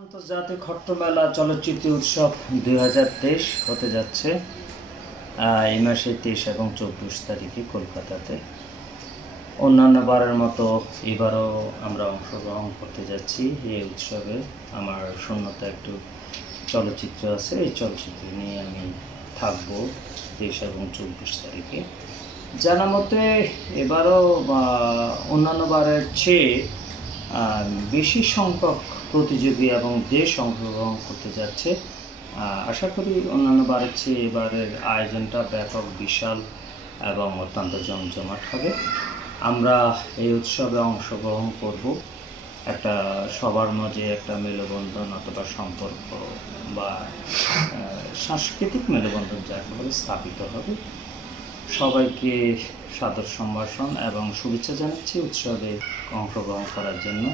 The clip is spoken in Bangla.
আন্তর্জাতিক হট্টমেলা চলচ্চিত্র উৎসব 2023 হতে যাচ্ছে এই মাসে 23 এবং 24 তারিখে কলকাতাতে। অন্যান্য বারের মতো এবারও আমরা অংশগ্রহণ করতে যাচ্ছি এই উৎসবে। আমার শূন্যতা একটু চলচ্চিত্র আছে, এই চলচ্চিত্র নিয়ে আমি থাকবো 23 এবং 24 তারিখে। জানা মতে এবারও অন্যান্য বারের চেয়ে বেশি সংখ্যক প্রতিযোগী এবং দেশ অংশগ্রহণ করতে যাচ্ছে। আশা করি অন্যান্য বারের চেয়ে এবারের আয়োজনটা ব্যাপক, বিশাল এবং অত্যন্ত জমজমাট হবে। আমরা এই উৎসবে অংশগ্রহণ করব, একটা সবার মাঝে একটা মেলবন্ধন অথবা সম্পর্ক বা সাংস্কৃতিক মেলবন্ধন যাকে বলে স্থাপিত হবে। সবাইকে সাদর সম্ভাষণ এবং শুভেচ্ছা জানাচ্ছি উৎসবে অংশগ্রহণ করার জন্য।